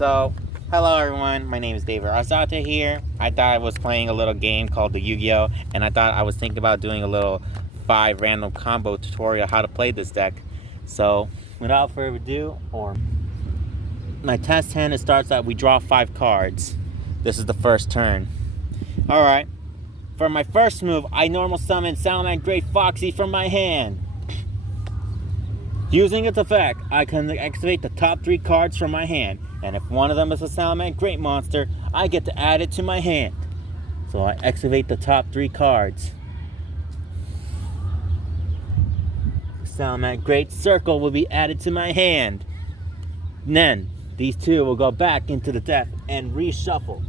So, hello everyone, my name is David Arzate here. I thought I was playing a little game called the Yu-Gi-Oh! And I thought I was thinking about doing a little 5 random combo tutorial how to play this deck. So, without further ado, my test hand, it starts out we draw 5 cards. This is the first turn. Alright, for my first move, I normal summon Salamangreat Foxy from my hand. Using its effect, I can activate the top 3 cards from my hand, and if one of them is a Salamangreat monster, I get to add it to my hand. So I activate the top 3 cards. Salamangreat Circle will be added to my hand. And then, these 2 will go back into the deck and reshuffle.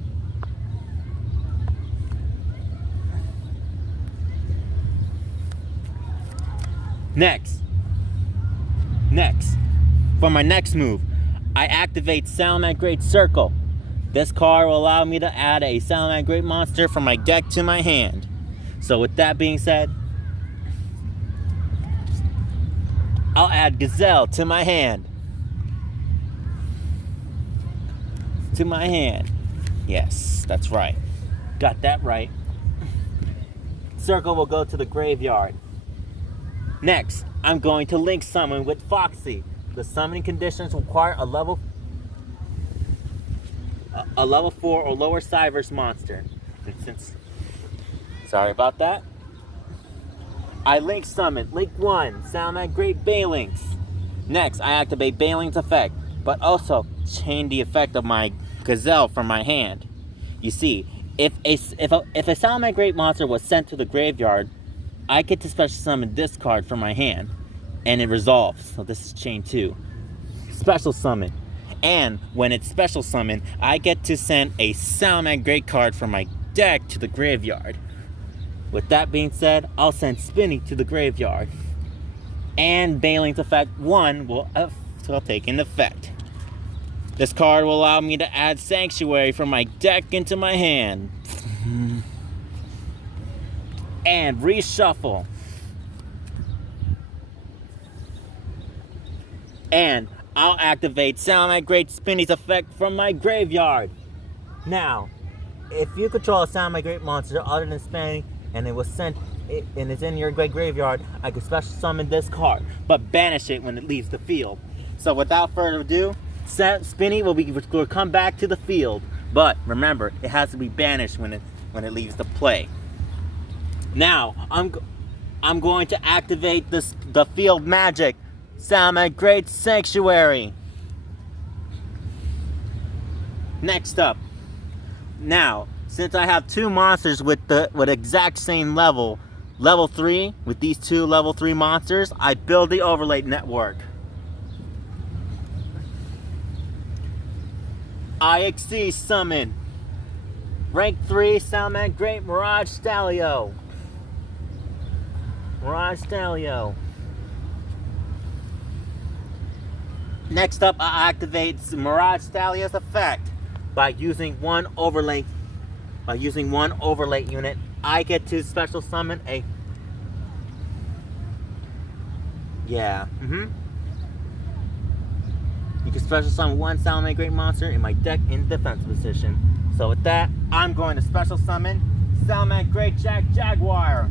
Next, for my next move, I activate Salamangreat Circle. This card will allow me to add a Salamangreat monster from my deck to my hand. So with that being said, I'll add Gazelle to my hand. Yes, that's right. Got that right. Circle will go to the graveyard. Next, I'm going to link summon with Foxy. The summoning conditions require a level 4 or lower Cyverse monster. Sorry about that. I link summon, link 1, Salamangreat Bailings. Next, I activate Bailings effect, but also change the effect of my Gazelle from my hand. You see, if a Salamangreat monster was sent to the graveyard, I get to special summon this card from my hand, and it resolves. So this is chain 2. Special summon. And when it's special summon, I get to send a Salamangreat card from my deck to the graveyard. With that being said, I'll send Spinny to the graveyard. And Bailing's effect 1 will take in effect. This card will allow me to add Sanctuary from my deck into my hand. And reshuffle. And I'll activate Salamangreat Spinny's effect from my graveyard. Now, if you control a Salamangreat monster other than Spinny and it was sent and it's in your graveyard, I can special summon this card, but banish it when it leaves the field. So without further ado, Spinny will come back to the field, but remember, it has to be banished when it leaves the play. Now, I'm going to activate the field magic, Salamangreat Sanctuary. Next up, now, since I have 2 monsters with exact same level 3, with these 2 level 3 monsters, I build the overlay network. IXC summon. Rank 3 Salamangreat Mirage Stalio. Next up, I activate Mirage Stalio's effect by using one overlay unit. I get to special summon a You can special summon 1 Salamangreat monster in my deck in defense position. So with that, I'm going to special summon Salamangreat Jaguar.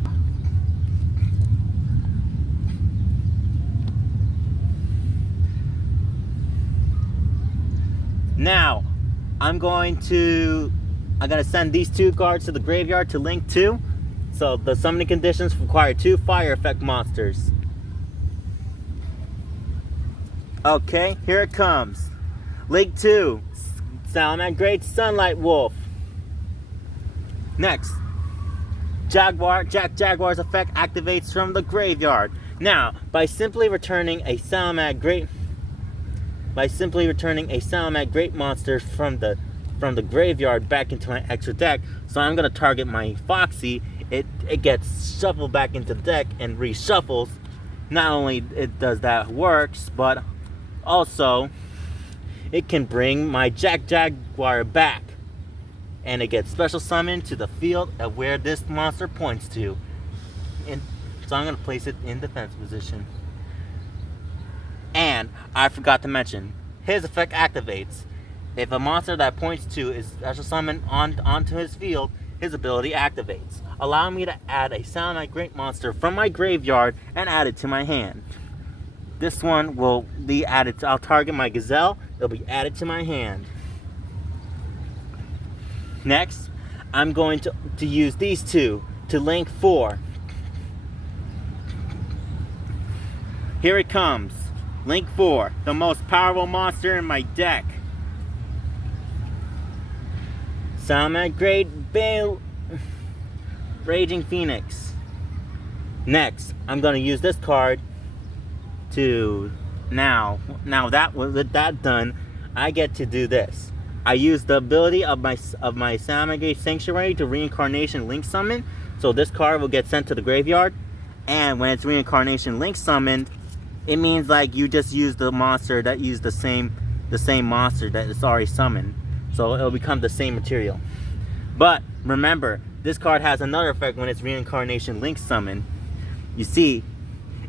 Now, I'm gonna send these 2 cards to the graveyard to link 2. So the summoning conditions require 2 fire effect monsters. Okay, here it comes. Link 2, Salamangreat Sunlight Wolf. Next, Jaguar's effect activates from the graveyard. Now, by simply returning a Salamangreat monster from the graveyard back into my extra deck, so I'm gonna target my Foxy. It gets shuffled back into the deck and reshuffles. Not only it does that works, but also it can bring my Jaguar back, and it gets special summoned to the field of where this monster points to. And so I'm gonna place it in defense position. And I forgot to mention, his effect activates. If a monster that points to is special summoned onto his field, his ability activates, allowing me to add a Salamangreat monster from my graveyard and add it to my hand. This one will be added to, I'll target my Gazelle, it'll be added to my hand. Next, I'm going to use these two to link 4. Here it comes. Link 4, the most powerful monster in my deck. Salamangreat Raging Phoenix. Next, I'm going to use this card to now that with that done, I get to do this. I use the ability of my Salamangreat Sanctuary to reincarnation link summon. So this card will get sent to the graveyard, and when it's reincarnation link summoned, it means like you just use the monster that used the same monster that is already summoned. So it'll become the same material. But remember, this card has another effect when it's reincarnation link summoned. You see,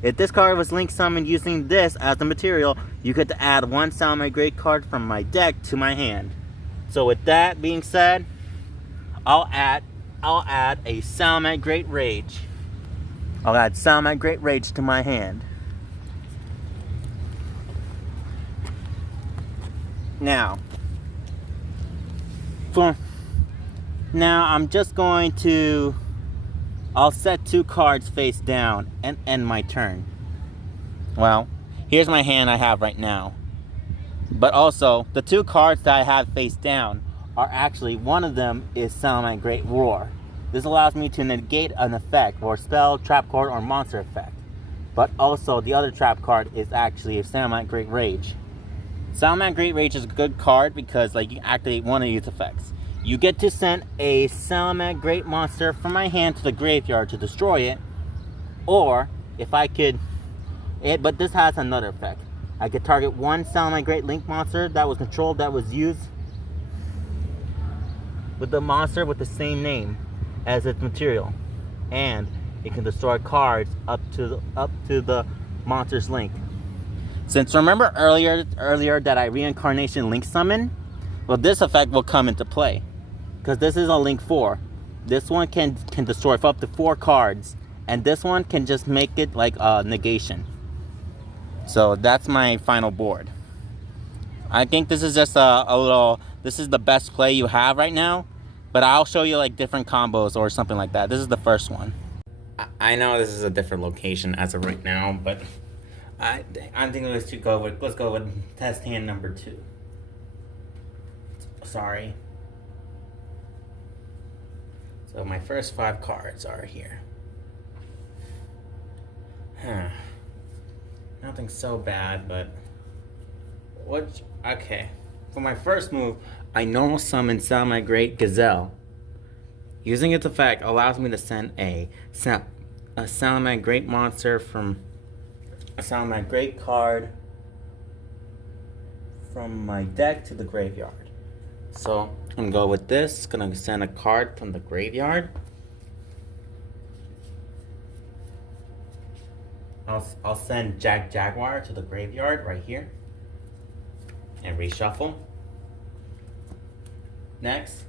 if this card was link summoned using this as the material, you get to add 1 Salamangreat card from my deck to my hand. So with that being said, I'll add a Salamangreat Rage. I'll add Salamangreat Rage to my hand. Now I'm just going to, I'll set 2 cards face down and end my turn. Well, here's my hand I have right now. But also, the 2 cards that I have face down are actually, one of them is Salamangreat Roar. This allows me to negate an effect, or spell, trap card, or monster effect. But also, the other trap card is actually a Salamangreat Rage. Salamangreat Rage is a good card because like you can activate one of these effects. You get to send a Salamangreat monster from my hand to the graveyard to destroy it. Or, if I could, but this has another effect. I could target 1 Salamangreat Link monster that was controlled, that was used with the monster with the same name as its material. And it can destroy cards up to the monster's link. Since remember earlier that I reincarnation link summon, well, this effect will come into play because this is a link 4. This one can destroy for up to 4 cards, and this one can just make it like a negation. So that's my final board. I think this is just a little, this is the best play you have right now, but I'll show you like different combos or something like that. This is the first one. I know this is a different location as of right now, but I'm thinking let's go with test hand number 2. Sorry. So my first 5 cards are here. Nothing so bad, but okay. For my first move, I normal summon Salamangreat Gazelle. Using its effect allows me to send a Salamangreat monster from a Salamangreat card from my deck to the graveyard. So I'm gonna go with this. Gonna send a card from the graveyard. I'll send Jaguar to the graveyard right here and reshuffle. Next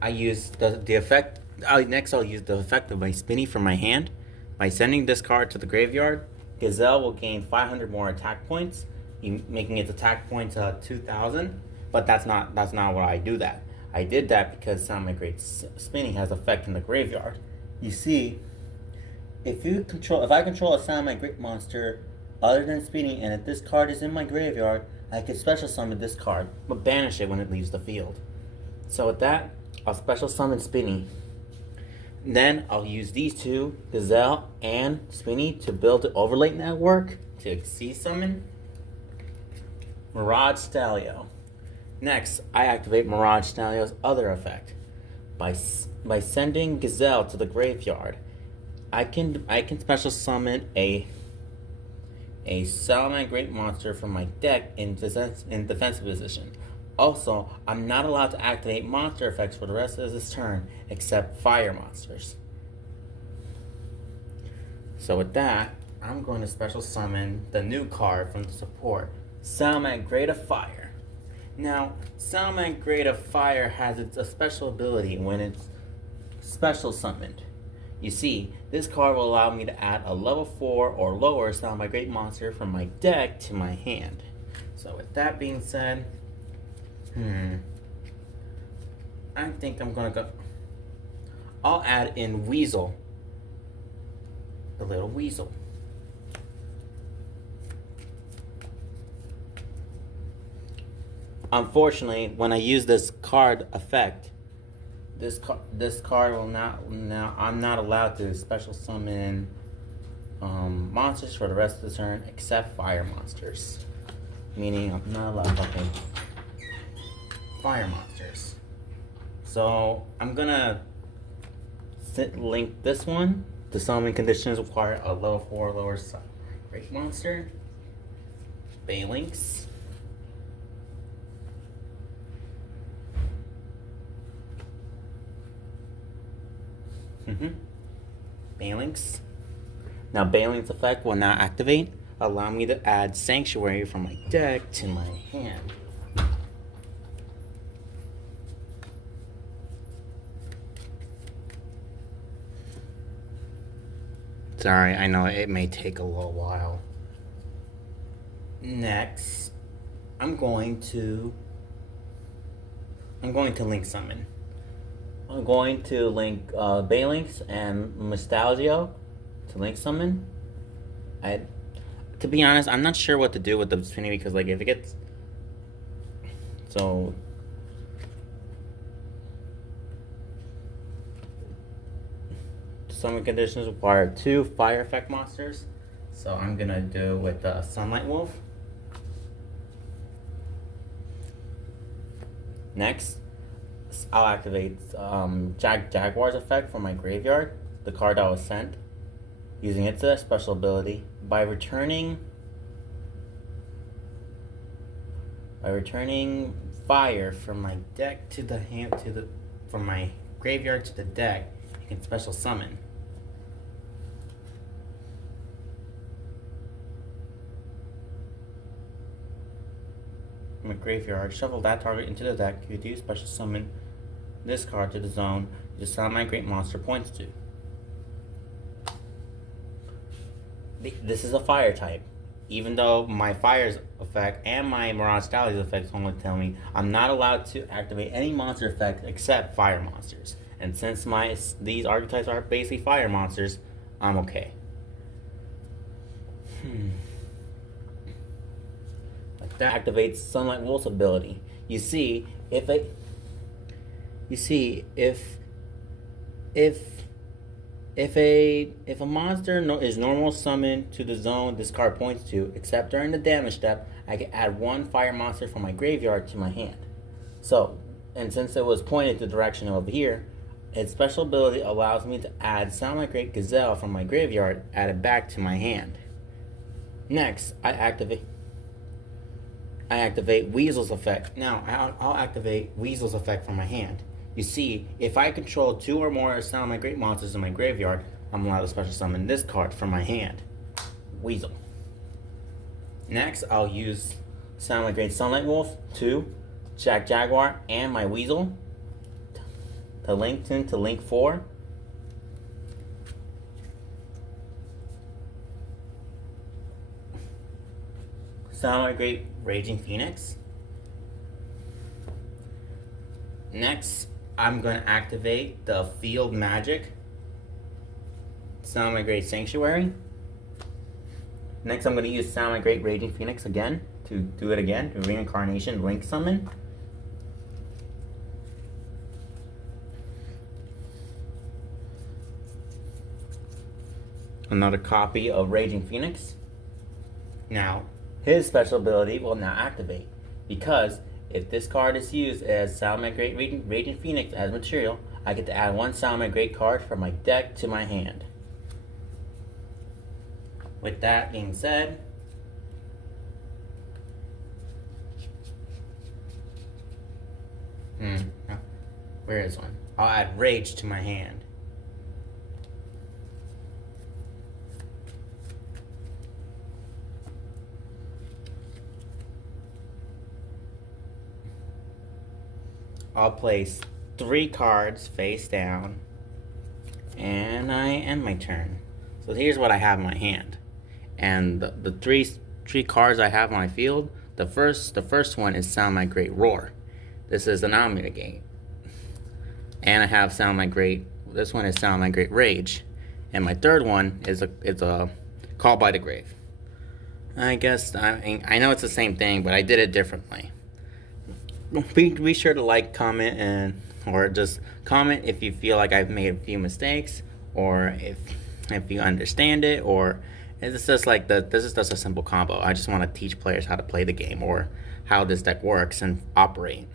I use the effect. Next I'll use the effect of my Spinny from my hand. By sending this card to the graveyard, Gazelle will gain 500 more attack points, making its attack points 2,000. But that's not why I do that. I did that because Salamangreat Spinny has effect in the graveyard. You see, if I control a Salamangreat monster other than Spinny, and if this card is in my graveyard, I can special summon this card, but banish it when it leaves the field. So with that, I'll special summon Spinny. Then I'll use these 2, Gazelle and Spinny, to build the overlay network to C-summon Mirage Stalio. Next, I activate Mirage Stalio's other effect. By sending Gazelle to the graveyard, I can special summon a Salamangreat monster from my deck in defensive position. Also, I'm not allowed to activate monster effects for the rest of this turn except fire monsters. So with that, I'm going to special summon the new card from the support, Salamangreat of Fire. Now, Salamangreat of Fire has a special ability when it's special summoned. You see, this card will allow me to add a level 4 or lower Salamangreat monster from my deck to my hand. So with that being said, I think I'm gonna go. I'll add in Weasel. The little weasel. Unfortunately, when I use this card effect, this card will not. Now I'm not allowed to special summon monsters for the rest of the turn except fire monsters. Meaning I'm not allowed fucking fire monsters. So I'm gonna link this one. The summoning conditions require a level 4 lower great monster. Balinks. Balinks. Now Balinks effect will now activate. Allow me to add Sanctuary from my deck to my hand. Sorry, I know it may take a little while. Next, I'm going to link summon. I'm going to link Balinks and Nostalgia to link summon. To be honest, I'm not sure what to do with the spinning because like if it gets so. Summon conditions require 2 fire effect monsters, so I'm gonna do it with the Sunlight Wolf. Next, I'll activate Jaguar's effect from my graveyard, the card that was sent, using its special ability by returning fire from my deck to the hand from my graveyard to the deck. You can special summon. From the graveyard, shuffle that target into the deck. You do special summon this card to the zone the Salamangreat monster points to. This is a fire type. Even though my fire's effect and my Mirage Stallions effects only tell me I'm not allowed to activate any monster effect except fire monsters. And since these archetypes are basically fire monsters, I'm okay. That activates Sunlight Wolf's ability. You see, if a monster is normal summoned to the zone this card points to, except during the damage step, I can add 1 fire monster from my graveyard to my hand. So, and since it was pointed the direction over here, its special ability allows me to add Salamangreat Gazelle from my graveyard, add it back to my hand. Next, I activate Weasel's effect. Now, I'll activate Weasel's effect from my hand. You see, if I control 2 or more Salamangreat monsters in my graveyard, I'm allowed to special summon this card from my hand. Weasel. Next, I'll use Salamangreat Sunlight Wolf, 2, Jaguar, and my Weasel to link into link 4. Salamangreat Raging Phoenix. Next, I'm going to activate the Field Magic Salamangreat Sanctuary. Next, I'm going to use Salamangreat Raging Phoenix again to do it again, to Reincarnation Link Summon. Another copy of Raging Phoenix. Now, his special ability will now activate, because if this card is used as Salamangreat Raging Phoenix as material, I get to add 1 Salamangreat card from my deck to my hand. With that being said, where is one? I'll add Rage to my hand. I'll place 3 cards face down, and I end my turn. So here's what I have in my hand, and the three cards I have on my field. The first one is Salamangreat Roar. This is an Alameda Gate, and I have Salamangreat. This one is Salamangreat Rage, and my third one is a Call by the Grave. I guess I know it's the same thing, but I did it differently. Be sure to like, comment, or just comment if you feel like I've made a few mistakes, or if you understand it, or it's just like this is just a simple combo. I just want to teach players how to play the game or how this deck works and operate.